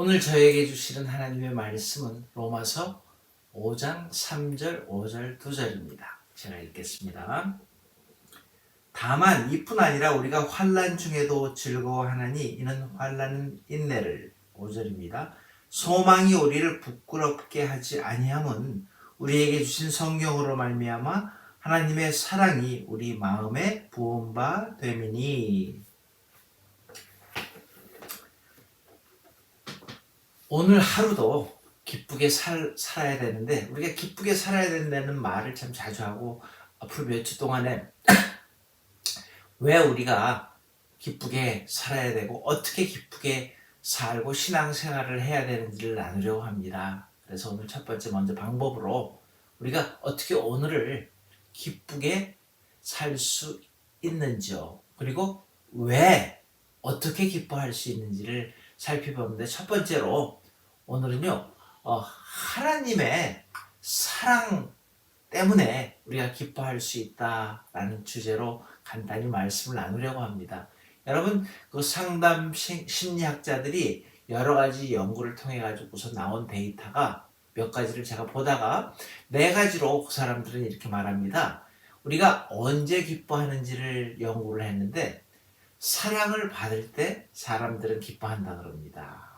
오늘 저에게 주시는 하나님의 말씀은 로마서 5장 3절, 5절, 2절입니다. 제가 읽겠습니다. 다만 이뿐 아니라 우리가 환난 중에도 즐거워하나니 이는 환난은 인내를 5절입니다. 소망이 우리를 부끄럽게 하지 아니함은 우리에게 주신 성경으로 말미암아 하나님의 사랑이 우리 마음에 부은 바 됨이니. 오늘 하루도 기쁘게 살아야 되는데, 우리가 기쁘게 살아야 된다는 말을 참 자주 하고, 앞으로 몇 주 동안에 왜 우리가 기쁘게 살아야 되고 어떻게 기쁘게 살고 신앙생활을 해야 되는지를 나누려고 합니다. 그래서 오늘 첫 번째 먼저 방법으로 우리가 어떻게 오늘을 기쁘게 살 수 있는지요, 그리고 왜 어떻게 기뻐할 수 있는지를 살펴보는데, 첫 번째로 오늘은요, 하나님의 사랑 때문에 우리가 기뻐할 수 있다라는 주제로 간단히 말씀을 나누려고 합니다. 여러분, 그 상담 심리학자들이 여러 가지 연구를 통해 가지고서 나온 데이터가 몇 가지를 제가 보다가 네 가지로 그 사람들은 이렇게 말합니다. 우리가 언제 기뻐하는지를 연구를 했는데, 사랑을 받을 때 사람들은 기뻐한다 그럽니다.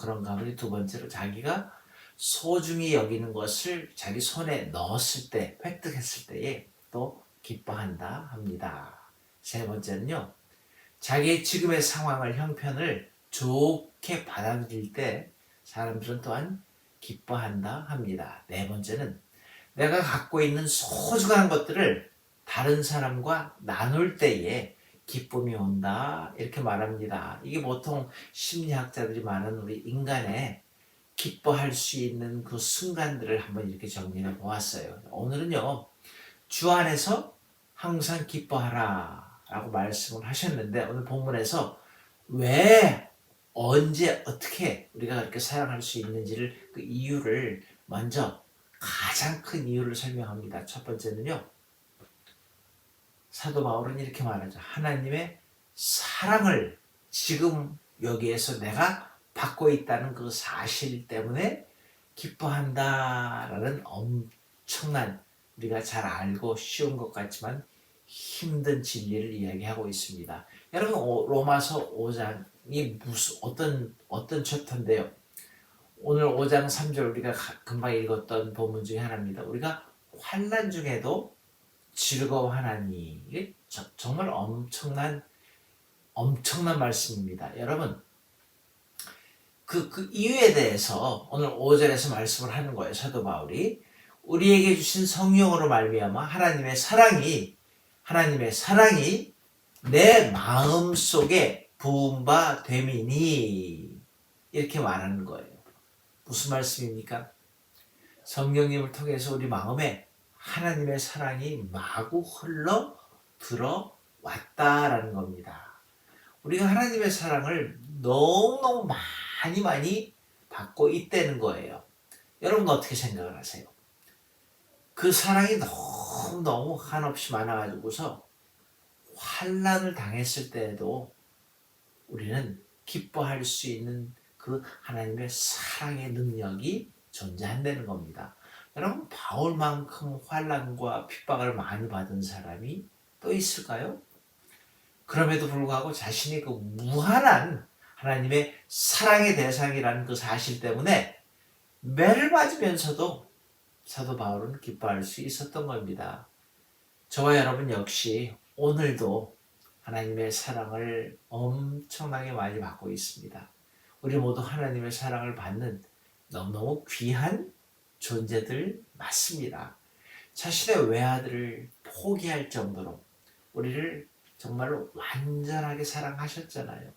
그런가 하니, 두 번째로 자기가 소중히 여기는 것을 자기 손에 넣었을 때, 획득했을 때에 또 기뻐한다 합니다. 세 번째는요, 자기의 지금의 상황을, 형편을 좋게 받아들일 때 사람들은 또한 기뻐한다 합니다. 네 번째는 내가 갖고 있는 소중한 것들을 다른 사람과 나눌 때에 기쁨이 온다, 이렇게 말합니다. 이게 보통 심리학자들이 말하는 우리 인간의 기뻐할 수 있는 그 순간들을 한번 이렇게 정리해 보았어요. 오늘은요, 주 안에서 항상 기뻐하라 라고 말씀을 하셨는데, 오늘 본문에서 왜, 언제, 어떻게 우리가 그렇게 사랑할 수 있는지를, 그 이유를 먼저, 가장 큰 이유를 설명합니다. 첫 번째는요, 사도 바울은 이렇게 말하죠. 하나님의 사랑을 지금 여기에서 내가 받고 있다는 그 사실 때문에 기뻐한다라는 엄청난, 우리가 잘 알고 쉬운 것 같지만 힘든 진리를 이야기하고 있습니다. 여러분, 로마서 5장이 어떤 챕터인데요. 오늘 5장 3절 우리가 금방 읽었던 본문 중에 하나입니다. 우리가 환난 중에도 즐거워하나니. 이게 정말 엄청난 말씀입니다. 여러분, 그 이유에 대해서 오늘 5절에서 말씀을 하는 거예요. 사도 바울이 우리에게 주신 성령으로 말미암아 하나님의 사랑이 내 마음 속에 부은 바 됨이니, 이렇게 말하는 거예요. 무슨 말씀입니까? 성령님을 통해서 우리 마음에 하나님의 사랑이 마구 흘러 들어왔다라는 겁니다. 우리가 하나님의 사랑을 너무너무 많이 받고 있다는 거예요. 여러분, 어떻게 생각을 하세요? 그 사랑이 너무 한없이 많아가지고서 환난을 당했을 때에도 우리는 기뻐할 수 있는 그 하나님의 사랑의 능력이 존재한다는 겁니다. 여러분, 바울만큼 환난과 핍박을 많이 받은 사람이 또 있을까요? 그럼에도 불구하고 자신이 그 무한한 하나님의 사랑의 대상이라는 그 사실 때문에 매를 맞으면서도 사도 바울은 기뻐할 수 있었던 겁니다. 저와 여러분 역시 오늘도 하나님의 사랑을 엄청나게 많이 받고 있습니다. 우리 모두 하나님의 사랑을 받는 너무너무 귀한 존재들 맞습니다. 자신의 외아들을 포기할 정도로 우리를 정말로 완전하게 사랑하셨잖아요.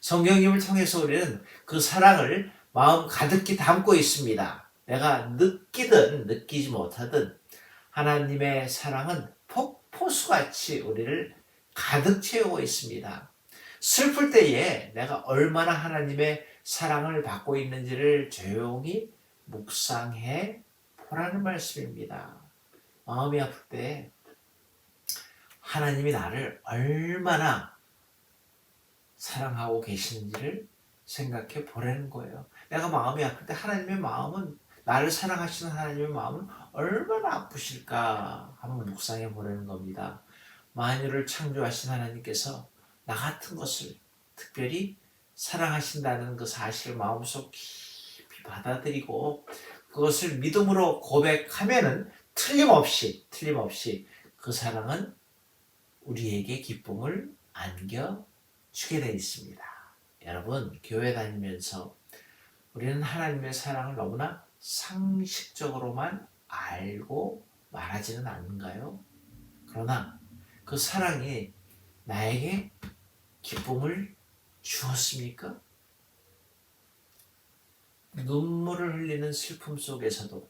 성령님을 통해서 우리는 그 사랑을 마음 가득히 담고 있습니다. 내가 느끼든 느끼지 못하든 하나님의 사랑은 폭포수같이 우리를 가득 채우고 있습니다. 슬플 때에 내가 얼마나 하나님의 사랑을 받고 있는지를 조용히 묵상해 보라는 말씀입니다. 마음이 아플 때 하나님이 나를 얼마나 사랑하고 계시는지를 생각해 보라는 거예요. 내가 마음이 아플 때 하나님의 마음은, 나를 사랑하시는 하나님의 마음은 얼마나 아프실까 한번 묵상해 보라는 겁니다. 만유를 창조하신 하나님께서 나 같은 것을 특별히 사랑하신다는 그 사실을 마음속 깊이 받아들이고 그것을 믿음으로 고백하면은 틀림없이 그 사랑은 우리에게 기쁨을 안겨주게 되어 있습니다. 여러분, 교회 다니면서 우리는 하나님의 사랑을 너무나 상식적으로만 알고 말하지는 않는가요? 그러나 그 사랑이 나에게 기쁨을 주었습니까? 눈물을 흘리는 슬픔 속에서도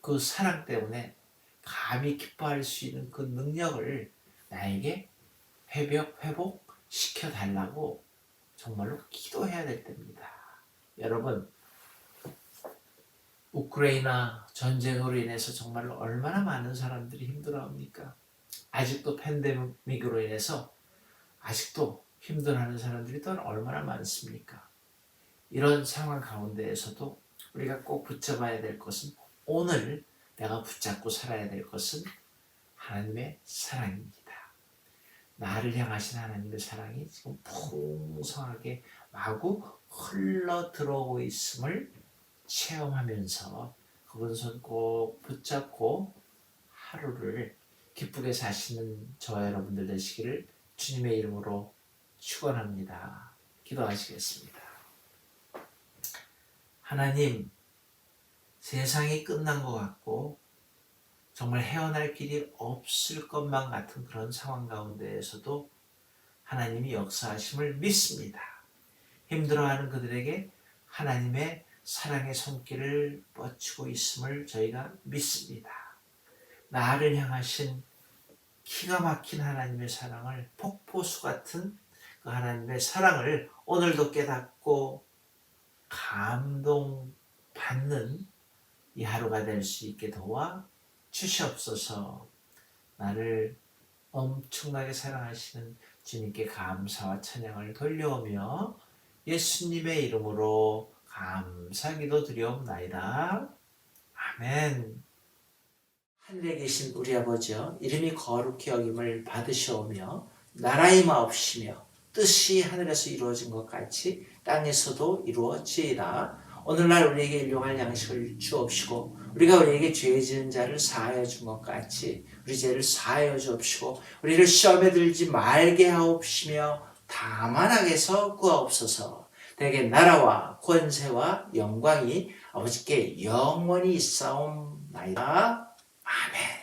그 사랑 때문에 감히 기뻐할 수 있는 그 능력을 나에게 회복시켜 달라고 정말로 기도해야 될 때입니다. 여러분, 우크라이나 전쟁으로 인해서 정말로 얼마나 많은 사람들이 힘들어합니까? 아직도 팬데믹으로 인해서 아직도 힘들어하는 사람들이 또 얼마나 많습니까? 이런 상황 가운데에서도 우리가 꼭 붙잡아야 될 것은, 오늘 내가 붙잡고 살아야 될 것은 하나님의 사랑입니다. 나를 향하신 하나님의 사랑이 지금 풍성하게 마구 흘러 들어오고 있음을 체험하면서 그것을 꼭 붙잡고 하루를 기쁘게 사시는 저와 여러분들 되시기를 주님의 이름으로 축원합니다. 기도하시겠습니다. 하나님, 세상이 끝난 것 같고 정말 헤어날 길이 없을 것만 같은 그런 상황 가운데에서도 하나님이 역사하심을 믿습니다. 힘들어하는 그들에게 하나님의 사랑의 손길을 뻗치고 있음을 저희가 믿습니다. 나를 향하신 기가 막힌 하나님의 사랑을, 폭포수 같은 그 하나님의 사랑을 오늘도 깨닫고 감동받는 이 하루가 될 수 있게 도와 주시옵소서. 나를 엄청나게 사랑하시는 주님께 감사와 찬양을 돌려오며 예수님의 이름으로 감사기도 드리옵나이다. 아멘. 하늘에 계신 우리 아버지여, 이름이 거룩히 여김을 받으시오며 나라의 마옵시며 뜻이 하늘에서 이루어진 것 같이 땅에서도 이루어지이다. 오늘날 우리에게 일용할 양식을 주옵시고 우리가 우리에게 죄 지은 자를 사하여 준 것 같이 우리 죄를 사하여 주옵시고 우리를 시험에 들지 말게 하옵시며 다만 악에서 구하옵소서. 대개 나라와 권세와 영광이 아버지께 영원히 있사옵나이다. 아멘.